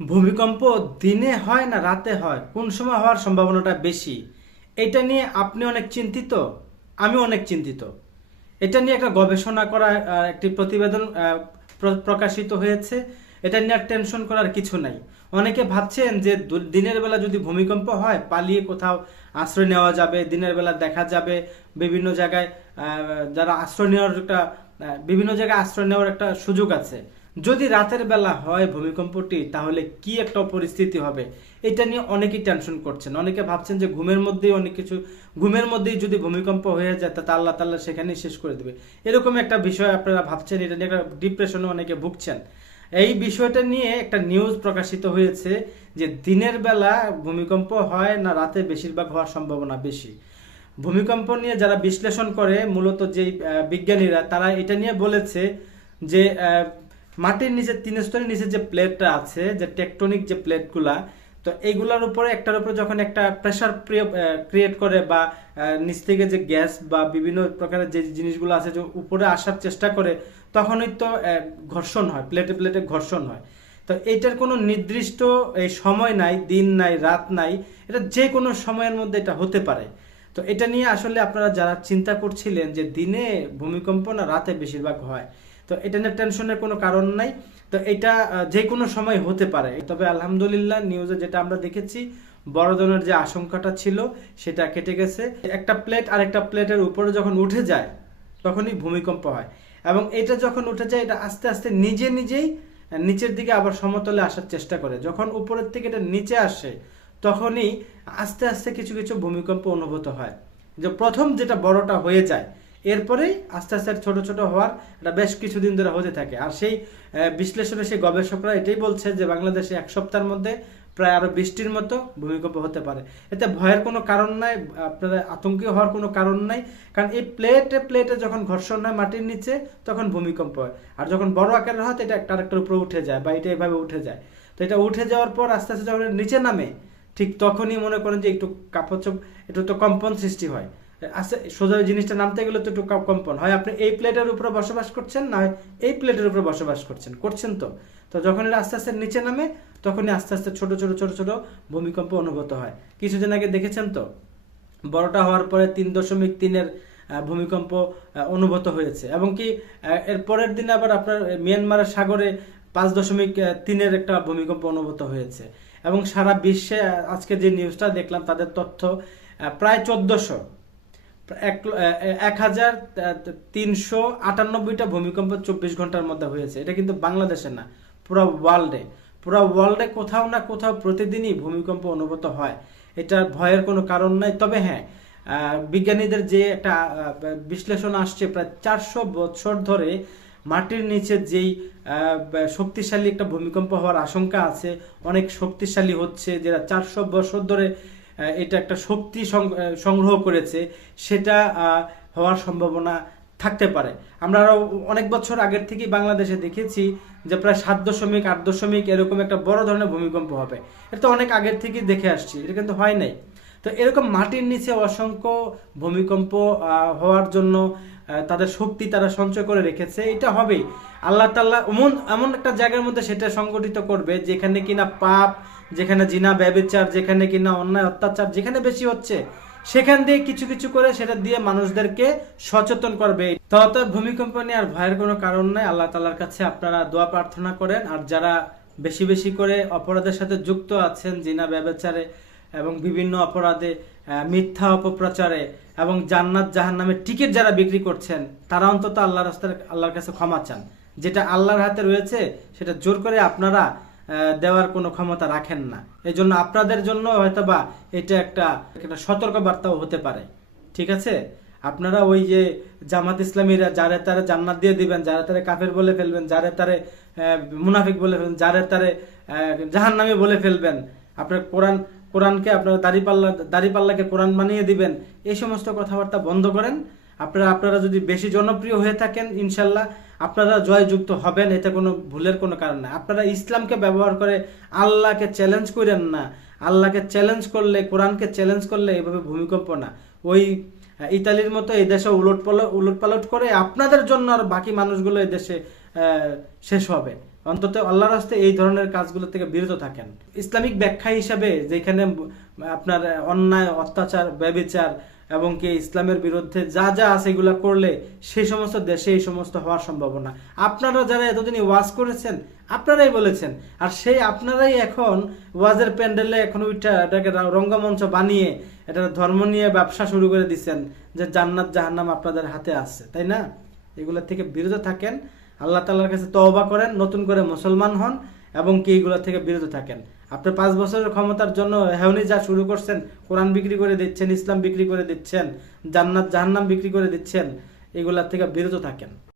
ভূমিকম্প দিনে হয় না রাতে হয়, কোন সময় হওয়ার সম্ভাবনাটা বেশি? এটা নিয়ে আপনি অনেক চিন্তিত, আমি অনেক চিন্তিত। এটা নিয়ে একটা গবেষণা করা একটি প্রতিবেদন প্রকাশিত হয়েছে। এটা নিয়ে আর টেনশন করার কিছু নাই। অনেকে ভাবছেন যে দিনের বেলা যদি ভূমিকম্প হয় পালিয়ে কোথাও আশ্রয় নেওয়া যাবে, দিনের বেলা দেখা যাবে বিভিন্ন জায়গায় যারা আশ্রয় নেওয়ার একটা বিভিন্ন জায়গায় আশ্রয় নেওয়ার একটা সুযোগ আছে। যদি রাতের বেলা হয় ভূমিকম্পটি, তাহলে কি একটা পরিস্থিতি হবে? এটা নিয়ে অনেকেই টেনশন করছেন। অনেকে ভাবছেন যে ঘুমের মধ্যেই যদি ভূমিকম্প হয়ে যায় তা আল্লাহ তাআলা সেখানেই শেষ করে দেবে, এরকম একটা বিষয় আপনারা ভাবছেন। এটা নিয়ে একটা ডিপ্রেশনে অনেকে ভুগছেন। এই বিষয়টা নিয়ে একটা নিউজ প্রকাশিত হয়েছে যে দিনের বেলা ভূমিকম্প হয় না রাতে বেশিরভাগ হওয়ার সম্ভাবনা বেশি। ভূমিকম্প নিয়ে যারা বিশ্লেষণ করে, মূলত যেই বিজ্ঞানীরা, তারা এটা নিয়ে বলেছে যে মাটির নিচে 3 স্তরের নিচে যে প্লেটটা আছে, যে টেকটনিক যে প্লেটগুলা, তো এইগুলার উপরে একটার উপরে যখন একটা প্রেসার ক্রিয়েট করে বা নিচ থেকে যে গ্যাস বা বিভিন্ন প্রকারের যে জিনিসগুলো আছে যে উপরে আসার চেষ্টা করে, তখনই তো ঘর্ষণ হয়, প্লেটে প্লেটে ঘর্ষণ হয়। তো এইটার কোনো নির্দিষ্ট এই সময় নাই, দিন নাই, রাত নাই, এটা যে কোনো সময়ের মধ্যে এটা হতে পারে। তো এটা নিয়ে আসলে আপনারা যারা চিন্তা করছিলেন যে দিনে ভূমিকম্প না রাতে বেশিরভাগ হয়, তো এটা নিয়ে টেনশনের কোনো কারণ নাই। তো এটা যে কোনো সময় হতে পারে। তবে আলহামদুলিল্লাহ নিউজে যেটা আমরা দেখেছি, বড় ধরনের যে আশঙ্কাটা ছিল সেটা কেটে গেছে। একটা প্লেট আরেকটা প্লেটের উপরে যখন উঠে যায় তখনই ভূমিকম্প হয়, এবং এটা যখন উঠে যায় এটা আস্তে আস্তে নিজে নিজেই নিচের দিকে আবার সমতলে আসার চেষ্টা করে। যখন উপরের থেকে এটা নিচে আসে তখনই আস্তে আস্তে কিছু কিছু ভূমিকম্প অনুভূত হয়। যে প্রথম যেটা বড়টা হয়ে যায়, এরপরেই আস্তে আস্তে ছোট ছোট হওয়ার এটা বেশ কিছুদিন ধরে হতে থাকে। আর সেই বিশ্লেষণে সেই গবেষকরা এটাই বলছে যে বাংলাদেশে 1 সপ্তাহের মধ্যে প্রায় আরো 20টির মতো ভূমিকম্প হতে পারে। এতে ভয়ের কোনো কারণ নাই, আপনারা আতঙ্কিত হওয়ার কোনো কারণ নাই। কারণ এই প্লেটে প্লেটে যখন ঘর্ষণ হয় মাটির নিচে, তখন ভূমিকম্প হয়। আর যখন বড় আকারের হয় এটা একটা আরেকটার উপরে উঠে যায় বা এটা এভাবে উঠে যায়। তো এটা উঠে যাওয়ার পর আস্তে আস্তে যখন নিচে নামে, ঠিক তখনই মনে করেন যে একটু কাঁপচ্চপ, একটু তো কম্পন সৃষ্টি হয়। আচ্ছা, সোজা জিনিসটা নামতে গেলে তো একটু কম্পন হয়। আপনি এই প্লেটের উপরে বসবাস করছেন, না এই প্লেটের উপরে বসবাস করছেন তো। তো যখন এটা আস্তে আস্তে নিচে নামে, তখনই আস্তে আস্তে ছোট ছোট ছোট ছোট ভূমিকম্প অনুভূত হয়। কিছুদিন আগে দেখেছেন তো, বড়টা হওয়ার পরে 3.3-এর ভূমিকম্প অনুভূত হয়েছে। এবং কি এর পরের দিন আবার আপনার মিয়ানমারের সাগরে 5.3-এর একটা ভূমিকম্প অনুভূত হয়েছে। এবং সারা বিশ্বে আজকে যে নিউজটা দেখলাম তাদের তথ্য প্রায় 1,398টা ভূমিকম্প 24 ঘন্টার মধ্যে হয়েছে। এটা কিন্তু বাংলাদেশে না, পুরো ওয়ার্ল্ডে কোথাও না কোথাও প্রতিদিনই ভূমিকম্প অনুভূত হয়। এটা ভয়ের কোনো কারণ নাই। তবে হ্যাঁ, বিজ্ঞানীদের যে একটা বিশ্লেষণ আসছে, প্রায় 400 বছর ধরে মাটির নিচে যেই শক্তিশালী একটা ভূমিকম্প হওয়ার আশঙ্কা আছে, অনেক শক্তিশালী হচ্ছে, যেটা 400 বছর ধরে এটা একটা শক্তি সংগ্রহ করেছে, সেটা হওয়ার সম্ভাবনা থাকতে পারে। আমরা আরো অনেক বছর আগের থেকেই বাংলাদেশে দেখেছি যে প্রায় 7.8 এরকম একটা বড় ধরনের ভূমিকম্প হবে। এটা তো অনেক আগের থেকেই দেখে আসছি, এটা কিন্তু হয় নাই। তো এরকম মাটির নিচে অসংখ্য ভূমিকম্প হওয়ার জন্য তাদের শক্তি তারা সঞ্চয় করে রেখেছে। এটা হবেই। আল্লাহ তাআলা এমন একটা জায়গার মধ্যে সেটা সংগঠিত করবে যেখানে কিনা পাপ, যেখানে জিনা ব্যভিচার, যেখানে কিনা অন্যায় অত্যাচার যেখানে বেশি হচ্ছে, সেখান দিয়ে কিছু কিছু করে সেটা দিয়ে মানুষদেরকে সচেতন করবে। তো ভূমিকম্প নিয়ে আর ভয়ের কোনো কারণ নাই। আল্লাহ তাআলার কাছে আপনারা দোয়া প্রার্থনা করেন। আর যারা বেশি বেশি করে অপরাধের সাথে যুক্ত আছেন, জিনা ব্যভিচারে এবং বিভিন্ন অপরাধে, মিথ্যা অপপ্রচারে এবং জান্নাত জাহান্নামের টিকিট যারা বিক্রি করছেন, তারা অন্তত আল্লাহর কাছে ক্ষমা চান। যেটা আল্লাহর হাতে রয়েছে সেটা জোর করে আপনারা দেওয়ার কোনো ক্ষমতা রাখেন না। এই জন্য আপনাদের জন্য হয়তোবা এটা একটা সতর্ক বার্তাও হতে পারে। ঠিক আছে, আপনারা ওই যে জামাত ইসলামীরা যারে তারে জান্নাত দিয়ে দিবেন, যারে তারে কাফের বলে ফেলবেন, যারে তারে মুনাফিক বলে ফেলবেন, যারে তারে জাহান্নামী বলে ফেলবেন, আপনার কোরআনকে আপনারা দাড়িপাল্লাকে কোরআন বানিয়ে দিবেন, এই সমস্ত কথাবার্তা বন্ধ করেন। আপনারা যদি বেশি জনপ্রিয় হয়ে থাকেন, ইনশাল্লাহ আপনারা জয়যুক্ত হবেন, এতে কোনো ভুলের কোনো কারণ নাই। আপনারা ইসলামকে ব্যবহার করে আল্লাহকে চ্যালেঞ্জ করেন না। আল্লাহকে চ্যালেঞ্জ করলে, কোরআনকে চ্যালেঞ্জ করলে এভাবে ভূমিকম্প না, ওই ইতালির মতো এই দেশে উলটপালট করে আপনাদের জন্য আর বাকি মানুষগুলো এই দেশে শেষ হবে। অন্তত আল্লাহর রাস্তায় এই ধরনের কাজগুলো থেকে বিরত থাকেন। ইসলামিক ব্যাখ্যা হিসাবে যেখানে আপনার অন্যায়, অত্যাচার, ব্যভিচার এবং কি ইসলামের বিরুদ্ধে যা যা আছে এগুলো করলে সেই সমস্ত দেশে এই সমস্ত হওয়ার সম্ভাবনা, আপনারা যারা এতদিন ওয়াজ করেছেন আপনারাই বলেছেন। আর সেই আপনারাই এখন ওয়াজের প্যান্ডেলে এখন ওইটা এটাকে রঙ্গমঞ্চ বানিয়ে এটা ধর্ম নিয়ে ব্যবসা শুরু করে দিচ্ছেন যে জান্নাত জাহান্নাম আপনাদের হাতে আছে, তাই না? এগুলো থেকে বিরত থাকেন, আল্লাহ তাআলার কাছে তওবা করেন, নতুন করে মুসলমান হন এবং কি এইগুলো থেকে বিরত থাকেন। আপনি 5 বছরের ক্ষমতার জন্য হেউনি যা শুরু করছেন, কোরআন বিক্রি করে দিচ্ছেন, ইসলাম বিক্রি করে দিচ্ছেন, জান্নাত জাহান্নাম বিক্রি করে দিচ্ছেন, এগুলা থেকে বিরত থাকেন।